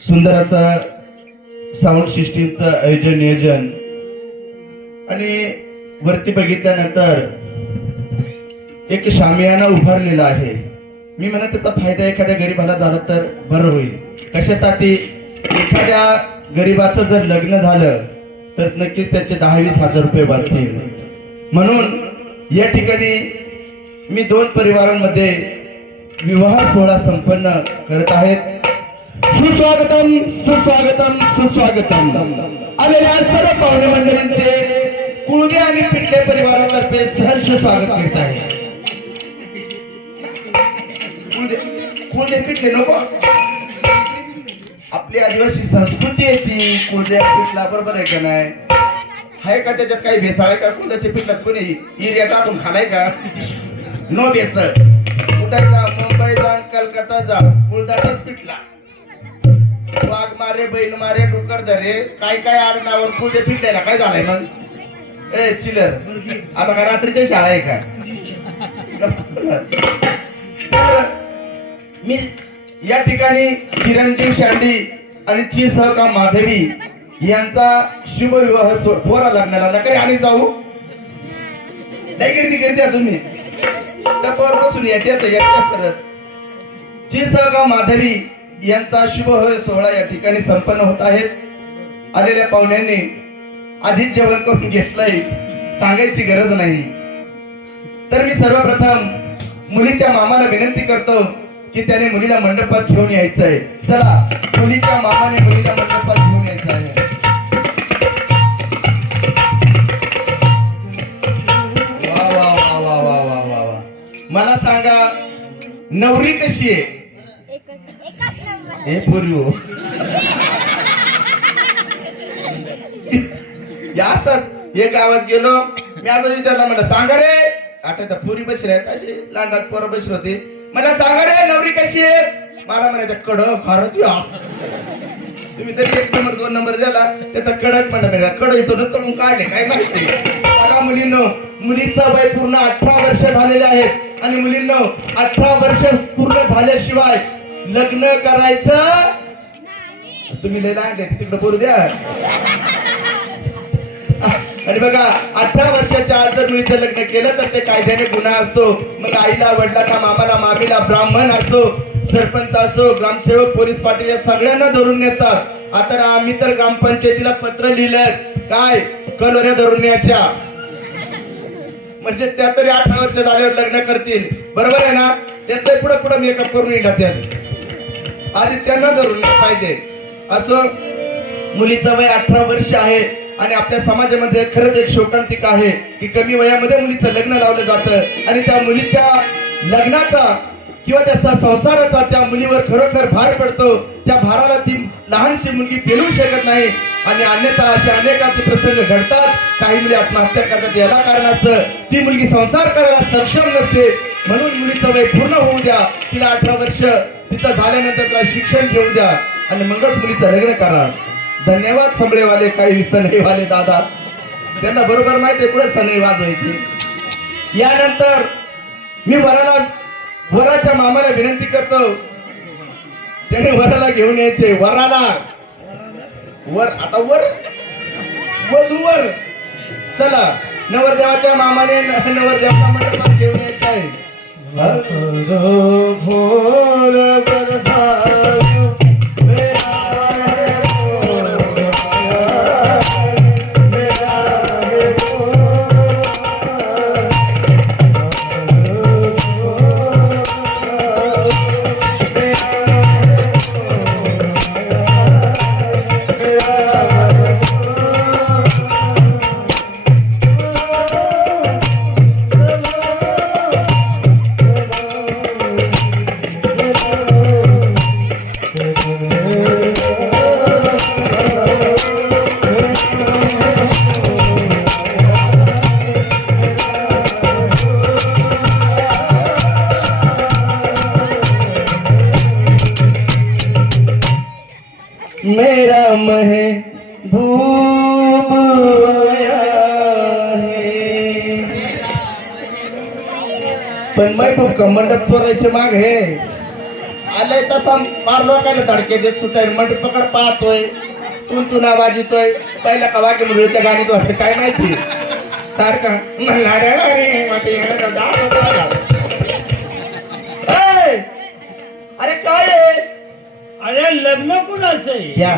सुंदर असं साऊंड सिस्टीमचं आयोजन नियोजन. आणि वरती बघितल्यानंतर एक शामियाना उभारलेला आहे. मी म्हणत त्याचा फायदा एखाद्या गरीबाला झाला तर बरं होईल. कशासाठी? एखाद्या गरीबाचं जर लग्न झालं तर नक्कीच त्याचे दहा वीस हजार रुपये वाचतील. म्हणून या ठिकाणी मी दोन परिवारांमध्ये विवाह सोहळा संपन्न करत आहेत. सुस्वागतम सुस्वागतम सुस्वागतम. आलेल्या सर्व पाहुणे मंडळींचे कुळदे आणि पिठले परिवारातर्फे सहर्ष स्वागत करीत आहे. कुळदे पिटले नको. आपली आदिवासी संस्कृती आहे ती कुळद्या पिठला बरोबर आहे का नाही? आहे का त्याच्यात काही भेसाळ आहे का? कुळद्याच्या पिठलात कोणी इरिया टाकून खालाय का? नो भेसळ. कुठे जा मुंबई जा कलकत्ता जा कुळदाचाच पिठला वाघ मारे बैल मारे डुकर धरे. काय काय आडनावर कुळदे पिटलेला काय झालंय मग? ए चिलर. आता का रात्रीच्या शाळा आहे का? तर मी या ठिकाणी चिरंजीव शांडी आणि ची सहका माधवी यांचा शुभविवाह सो- पोरा लग्नाला नकरे आणि जाऊ. नाही गिरती गर्दी तुम्ही. तर पोर बसून येते परत. ची सहका माधवी यांचा शुभ सोहळा या ठिकाणी संपन्न होत आहेत. आलेल्या पाहुण्यांनी आधीच जेवण करून घेतलंय. सांगायची गरज नाही. तर मी सर्वप्रथम मुलीच्या मामाला विनंती करतो की त्याने मुलीला मंडपात घेऊन यायचं आहे चला मुलीच्या मामाने मुलीला मंडपात घेऊन यायचं आहे वा वा वा वा वा वा वा. मला सांगा नवरी कशी आहे? एकच नंबर हे असंच एक गावात गेलो. मी आता विचारला म्हणलं सांगा रे. आता त्या पुरी बसले आहेत अशी लांडात पोरं बसले होते. मला सांगा रे नवरी कशी आहे? मला म्हणायचं कडक खरंच या. तुम्ही तरी एक नंबर दोन नंबर झाला. त्याचा कडक म्हणलं म्हणजे कडक येतो ना तळून काढले काय माहिती? बघा मुलींनो मुलीचं वय पूर्ण अठरा वर्ष झालेले आहेत. आणि मुलींनो अठरा वर्ष पूर्ण झाल्याशिवाय लग्न करायचं? तुम्ही लय लहान आहे, तिकडे बोलू द्या. आणि बघा अठरा वर्षाच्या आत जर मुलीचं लग्न केलं तर ते कायद्याने गुन्हा असतो. मग आईला वडिलांना मामाला मामीला ब्राह्मण असो सरपंच असो ग्रामसेवक पोलीस पाटील या सगळ्यांना धरून नेतात. आता आम्ही तर ग्रामपंचायतीला पत्र लिहिलं काय? कलोऱ्या धरून न्यायच्या. म्हणजे त्या तरी अठरा वर्ष झाल्यावर लग्न करतील. बरोबर आहे ना? त्याच पुढे पुढे मेकअप करून येणार त्यात. आधी त्यांना धरून पाहिजे. असं मुलीचं वय अठरा वर्ष आहे आणि आपल्या समाजामध्ये खरंच एक शोकांतिक आहे की कमी वयामध्ये मुलीचं लग्न लावलं जातं आणि त्या मुलीच्या लग्नाचा किंवा त्या संसाराचा त्या मुलीवर खरोखर भार पडतो. त्या भाराला ती लहानशी मुलगी पेलू शकत नाही आणि अन्यथा असे अनेकांचे प्रसंग घडतात. काही मुली आत्महत्या करतात. याला कारण असतं ती मुलगी संसार करायला सक्षम नसते. म्हणून मुलीचं वय पूर्ण होऊ द्या. तिला अठरा वर्ष तिचं झाल्यानंतर तिला शिक्षण घेऊ द्या आणि मगच मुलीचं लग्न करा. धन्यवाद संभळेवाले काही सनईवाले दादा. त्यांना बरोबर माहिती आहे कुठे सनई वाजवायची. यानंतर मी वराला वराच्या मामाला विनंती करतो. त्याने वराला घेऊन यायचे. वराला. वर आता वर. वधूवर चला. नवरदेवाच्या मामाने न- नवरदेवाला मंडपात घेऊन यायचं आहे. ভোর पण महबूब का मंडप चोरायचे माग हे. आलंय तसा फार लोकांना धडके देत सुटाय म्हणजे पकड पाहतोय. तू तू ना वाजितोय पहिला का वाक्य मुलीच्या गाणीत वाटतं काय माहिती? सारखा म्हणला रे अरे मग काय? अरे लग्न कुणाचं या.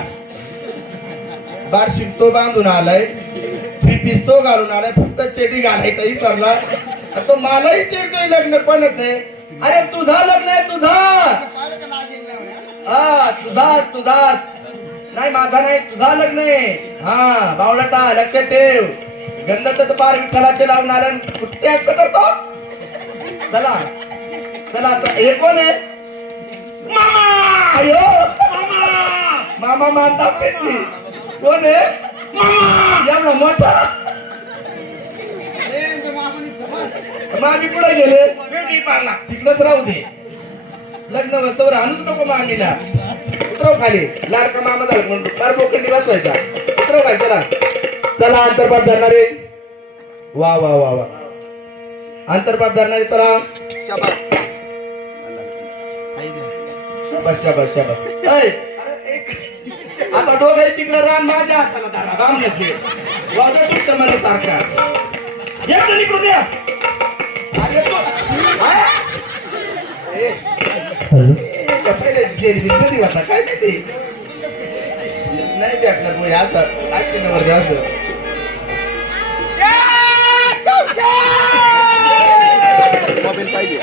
तो बांधून आलाय. थ्री पीस तो घालून आलाय. फक्त चेडी घालायचा विसरला. आणि तो मलाही चिरतोय लग्न कोणच आहे. अरे तुझा लग्न आहे तुझा हा तुझाच तुझाच. नाही माझा नाही तुझा लग्न आहे. हा बावळटा लक्षात ठेव. गंध तर पार विठ्ठलाचे लावून आल्या कुठते असं करतोस चला चला आता हे कोण आहे? मामा! अयो! मामा! मामा मानता कोण आहे? मामा! एवढा मोठा? मामी कुठे गेले? ब्युटी पार्लर तिकडच राहू दे. लग्न वस्तूवर आणूच नको मामीला. उतरव खाली. लाडका मामा झाला म्हणून फार बोकंडी बसवायचा. उतरव खाली चला. चला अंतरपाठ धरणारे. वा वा वा वा. अंतरपाठ धरणारे चला. शाबास. शाबास शाबास शाबास. ऐ, आता दोघे तिकडे राम माझ्या हाताला धरा. बामण्याचे वाजा तुमच्या मनासारखा. तो हा? कधी काय माहिती? नाही भेटणार भाऊ असं अशी नवर द्यावं मोबाईल पाहिजे.